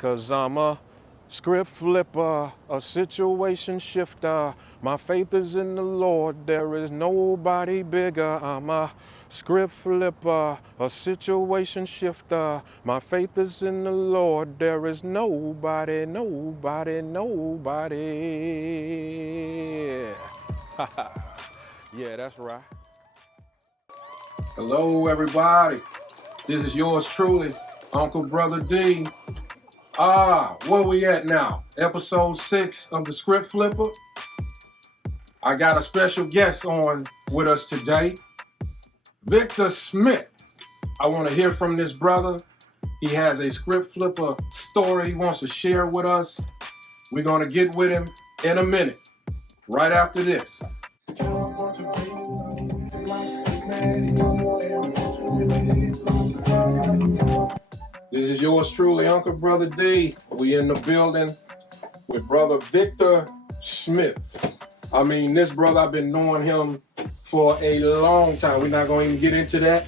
'cause I'm a script flipper, a situation shifter. My faith is in the Lord, there is nobody bigger. I'm a script flipper, a situation shifter. My faith is in the Lord, there is nobody, nobody, nobody. Yeah, that's right. Hello, everybody. This is yours truly, Uncle Brother D. Where we at now? Episode 6 of the Script Flipper. I got a special guest on with us today, Victor Smith. I want to hear from this brother. He has a Script Flipper story he wants to share with us. We're going to get with him in a minute, right after this. This is yours truly, Uncle Brother D. We in the building with Brother Victor Smith. I mean, this brother, I've been knowing him for a long time. We're not going to even get into that.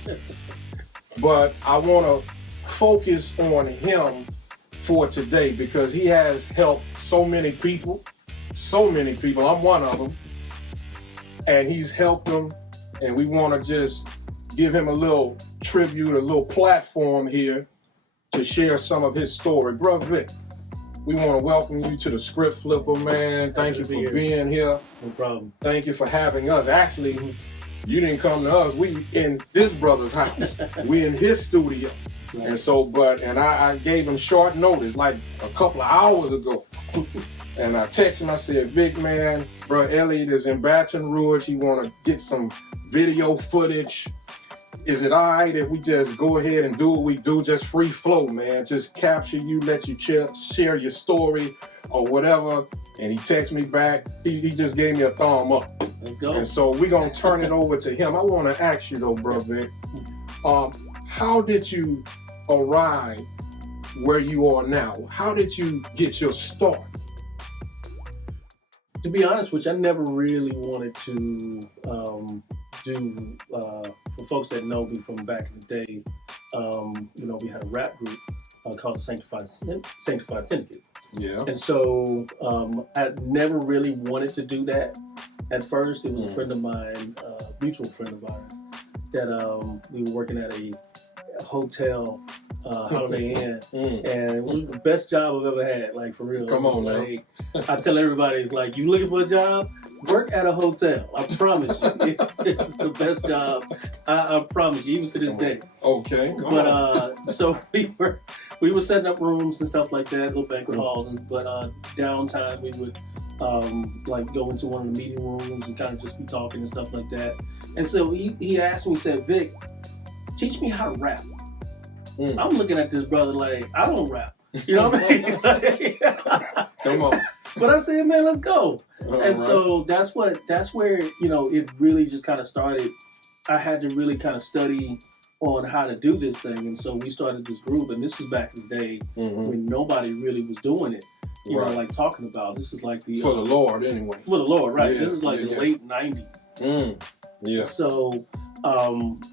But I want to focus on him for today because he has helped so many people. I'm one of them. And he's helped them. And we want to just give him a little tribute, a little platform here to share some of his story. Brother Vic, we want to welcome you to the Script Flipper, man. Thank you for being here. No problem. Thank you for having us. Actually, you didn't come to us. We in this brother's house. We in his studio. Right. And so, I gave him short notice, like a couple of hours ago. And I texted him, I said, Vic, man, bro, Elliot is in Baton Rouge. He want to get some video footage. Is it all right if we just go ahead and do what we do, just free flow, man? Just capture you, let you share your story or whatever. And he texted me back. He just gave me a thumb up. Let's go. And so we're going to turn it over to him. I want to ask you, though, bro, Vic, how did you arrive where you are now? How did you get your start? To be honest with you, I never really wanted to do, for folks that know me from back in the day, we had a rap group called Sanctified Syndicate. Yeah. And so I never really wanted to do that at first. It was a friend of mine, a mutual friend of ours, that we were working at a hotel, Holiday Inn, and it was the best job I've ever had, like for real. Come on, like, I tell everybody, it's like, you looking for a job? Work at a hotel. I promise you. It's the best job. I promise you, even to this day. Okay. So we were setting up rooms and stuff like that, little banquet halls, but downtime we would like go into one of the meeting rooms and kind of just be talking and stuff like that. And so he asked me, he said, Vic, teach me how to rap. I'm looking at this brother like, I don't rap. You know what I mean? Come on. But I said, man, let's go. Right. So that's where, it really just kind of started. I had to really kind of study on how to do this thing. And so we started this group, and this was back in the day when nobody really was doing it. You know, like talking about, this is like the... For the Lord, anyway. For the Lord, right. Yeah, this is like the late 90s. Yeah. So,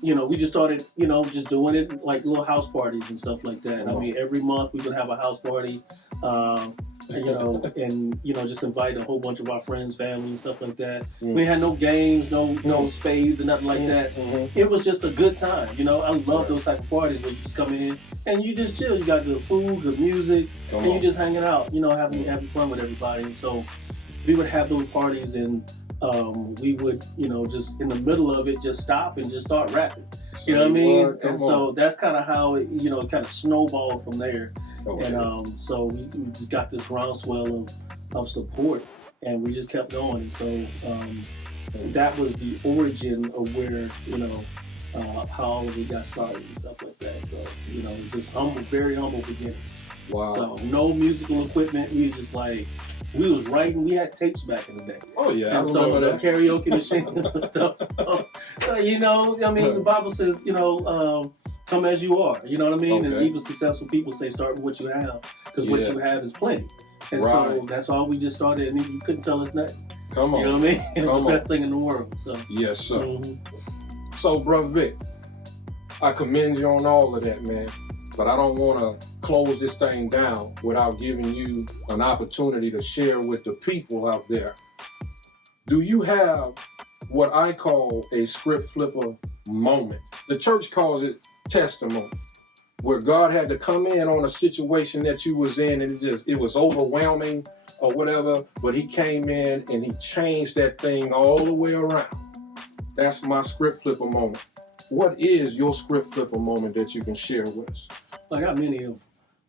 we just started, just doing it like little house parties and stuff like that. I mean, every month we would have a house party, and, just invite a whole bunch of our friends, family, and stuff like that. We had no games, no spades, and nothing like that. It was just a good time. I love those type of parties where you just come in and you just chill. You got good food, good music, and you just hanging out, having fun with everybody. And so we would have those parties, and we would, just in the middle of it, just stop and just start rapping. You know what I mean? And so that's kind of how it, it kind of snowballed from there. Okay. And so we just got this groundswell of support, and we just kept going. And so that was the origin of where, how we got started and stuff like that. So, just very humble beginnings. Wow. So no musical equipment. We just we was writing. We had tapes back in the day. Oh yeah, and so the karaoke machines and stuff. So the Bible says, come as you are. You know what I mean? Okay. And even successful people say start with what you have, because what you have is plenty. And so that's all we just started, and you couldn't tell us nothing. Come on. You know what I mean? It's the best thing in the world. So yes, sir. So, Brother Vic, I commend you on all of that, man. but I don't want to close this thing down without giving you an opportunity to share with the people out there. Do you have what I call a script flipper moment? The church calls it testimony, where God had to come in on a situation that you was in and it was overwhelming or whatever, but he came in and he changed that thing all the way around. That's my script flipper moment. What is your script flipper moment that you can share with us? I got many of them,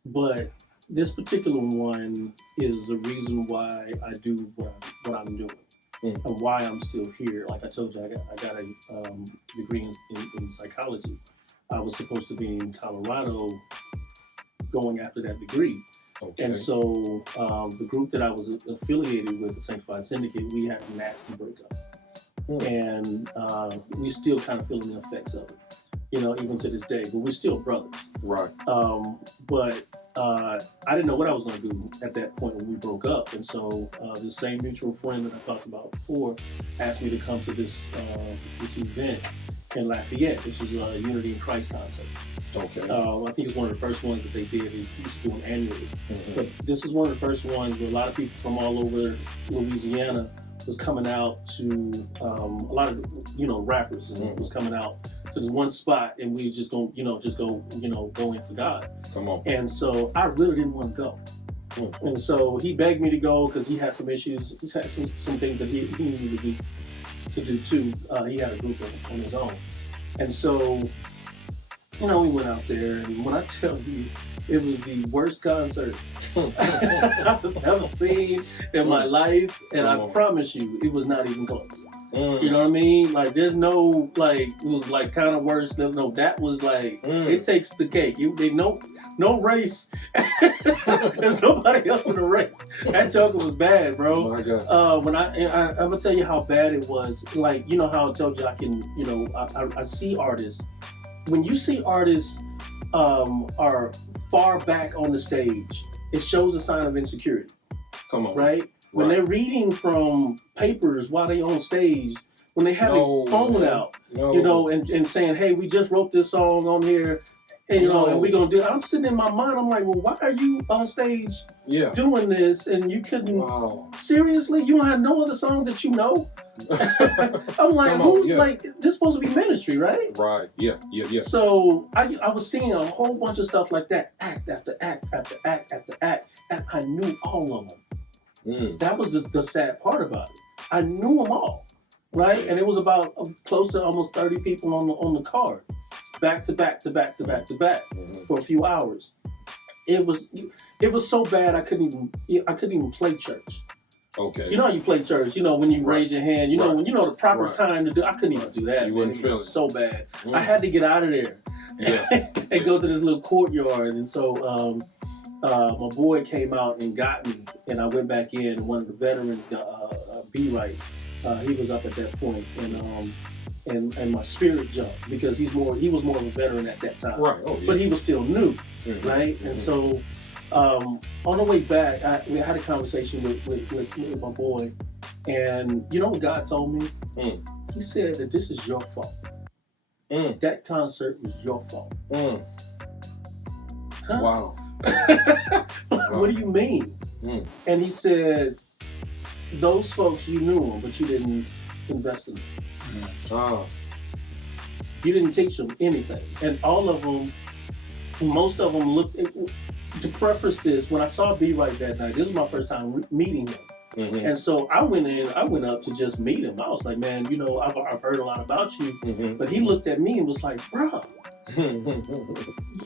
but this particular one is the reason why I do what I'm doing and why I'm still here. Like I told you, I got a degree in psychology. I was supposed to be in Colorado going after that degree. Okay. And so the group that I was affiliated with, the Sanctified Syndicate, we had a nasty breakup. And we still kind of feeling the effects of it, you know, even to this day, but we're still brothers. Right. But I didn't know what I was going to do at that point when we broke up. And so the same mutual friend that I talked about before asked me to come to this event in Lafayette. This is a Unity in Christ concert. Okay. I think it's one of the first ones that they did. They used to do them annually. But this is one of the first ones where a lot of people from all over Louisiana was coming out to a lot of rappers and was coming out to this one spot, and we just go in for God. Come on. And so I really didn't want to go. And so he begged me to go because he had some issues. He had some things that he needed to do too. He had a group on his own, and so we went out there, and when I tell you, it was the worst concert I've ever seen in my life, and I promise you, it was not even close. You know what I mean? Like, there's no, like, it was like kind of worse. No, that was like, it takes the cake. No race. There's nobody else in the race. That Joker was bad, bro. Oh my God. I'm gonna tell you how bad it was. Like, you know how I told you I can, I see artists. When you see artists are far back on the stage, it shows a sign of insecurity. Come on. Right? When they're reading from papers while they on stage, when they have their phone out, and saying, hey, we just wrote this song on here, and and we're gonna do it. I'm sitting in my mind, I'm like, well, why are you on stage doing this? And you couldn't seriously, you don't have no other songs that you know? I'm like, like, this supposed to be ministry, right? Right. Yeah. So I was seeing a whole bunch of stuff like that, act after act after act after act, and I knew all of them. That was just the sad part about it. I knew them all, right? And it was about close to almost 30 people on the card, back to back to back to back to back for a few hours. It was so bad I couldn't even play church. Okay. You know how you play church, when you raise your hand, when the proper time to do. I couldn't even do that. You wouldn't feel it. So bad. I had to get out of there and go to this little courtyard. And so my boy came out and got me, and I went back in. One of the veterans, B-Right, he was up at that point, and my spirit jumped because he was more of a veteran at that time. Right. Oh, yeah. But he was still new, right? And so on the way back, we had a conversation with my boy, and you know what God told me? He said that this is your fault. That concert was your fault. Huh? Wow. What do you mean? And he said, those folks, you knew them, but you didn't invest in them. You didn't teach them anything. And all of them, most of them looked, to preface this, when I saw B-Right that night, this was my first time meeting him. And so I went up to just meet him. I was like, man, I've heard a lot about you. But he looked at me and was like, bro,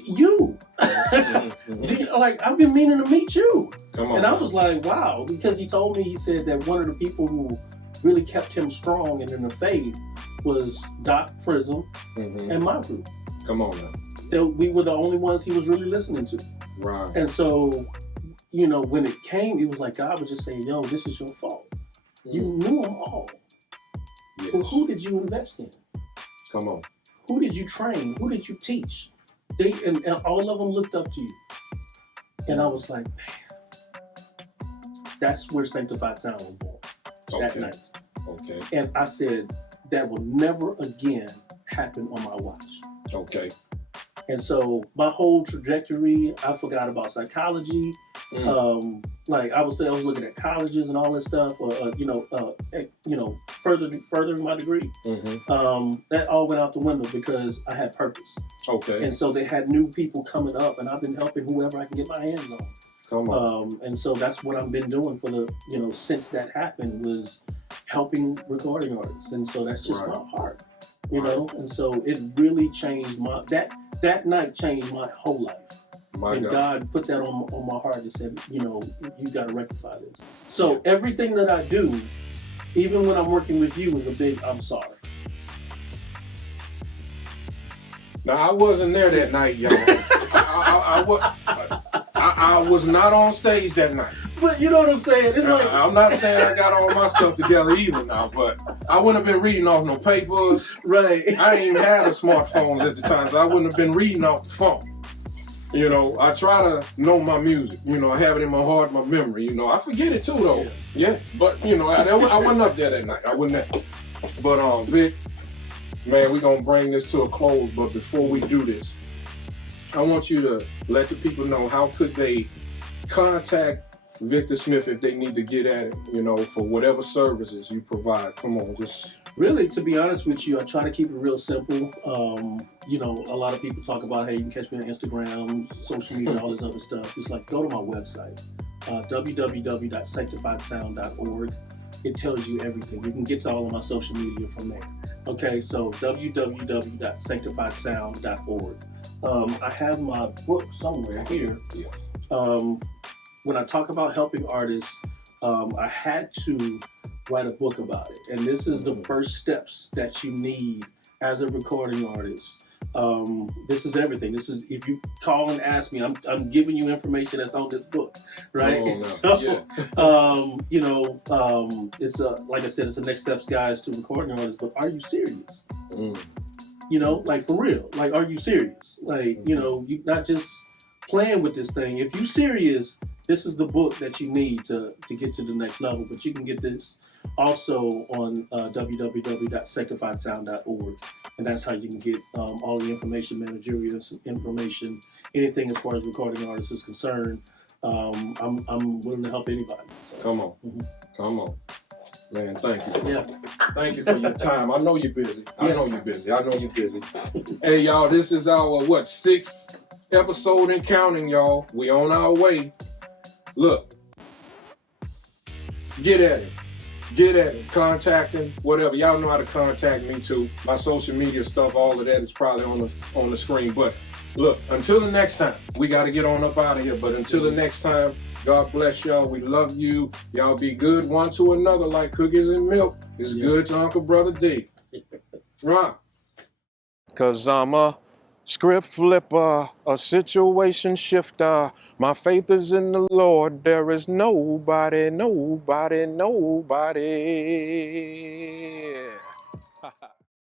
you. I've been meaning to meet you. Come on, and I was like, wow, because he told me, he said that one of the people who really kept him strong and in the faith was Doc Prism and my group. Come on now. We were the only ones he was really listening to. Right. And so, when it came, it was like God was just saying, yo, this is your fault. You knew them all. Yes. Well, who did you invest in? Come on. Who did you train? Who did you teach? And all of them looked up to you. And I was like, man, that's where Sanctified Sound was born that night. Okay. And I said, that will never again happen on my watch. Okay. And so my whole trajectory, I forgot about psychology. Like I was looking at colleges and all this stuff, or furthering my degree. That all went out the window because I had purpose. Okay. And so they had new people coming up, and I've been helping whoever I can get my hands on. Come on. And so that's what I've been doing for the since that happened, was helping recording artists, and so that's just my heart, And so it really changed that night changed my whole life. And God put that on my heart and said, you got to rectify this. So everything that I do, even when I'm working with you, is a big I'm sorry. Now, I wasn't there that night, y'all. I was not on stage that night. But you know what I'm saying? It's like, I'm not saying I got all my stuff together either now, but I wouldn't have been reading off no papers. Right. I ain't even had a smartphone at the time, so I wouldn't have been reading off the phone. I try to know my music. I have it in my heart, my memory. I forget it too, though. Yeah, but I wasn't up there that night. I wasn't there. But Vic, man, we're gonna bring this to a close. But before we do this, I want you to let the people know how could they contact Victor Smith if they need to get at it, for whatever services you provide. Come on, just. Really, to be honest with you, I try to keep it real simple. A lot of people talk about, hey, you can catch me on Instagram, social media, all this other stuff. Just like, go to my website, www.sanctifiedsound.org. It tells you everything. You can get to all of my social media from there. Okay, so www.sanctifiedsound.org. I have my book somewhere here. Yeah. When I talk about helping artists, I had to write a book about it. And this is the first steps that you need as a recording artist. This is everything. This is, if you call and ask me, I'm giving you information that's on this book, right? It's like I said, it's the next steps, guys, to recording artists. But are you serious? Like for real. Like, are you serious? Like, you're not just playing with this thing. If you're serious, this is the book that you need to get to the next level. But you can get this also on www.sanctifiedsound.org, and that's how you can get all the information, managerial information, anything as far as recording artists is concerned. I'm willing to help anybody. So. Come on. Come on. Man, thank you. Yeah. Thank you for your time. I know you're busy. I know you're busy. Hey, y'all, this is our, 6th episode and counting, y'all. We on our way. Look, get at it. Contacting, whatever. Y'all know how to contact me too. My social media stuff, all of that is probably on the screen. But look, until the next time, we got to get on up out of here. But until the next time, God bless y'all. We love you. Y'all be good one to another like cookies and milk. It's good to Uncle Brother D. Right. 'Cause I'm a script flipper, a situation shifter. My faith is in the Lord. There is nobody.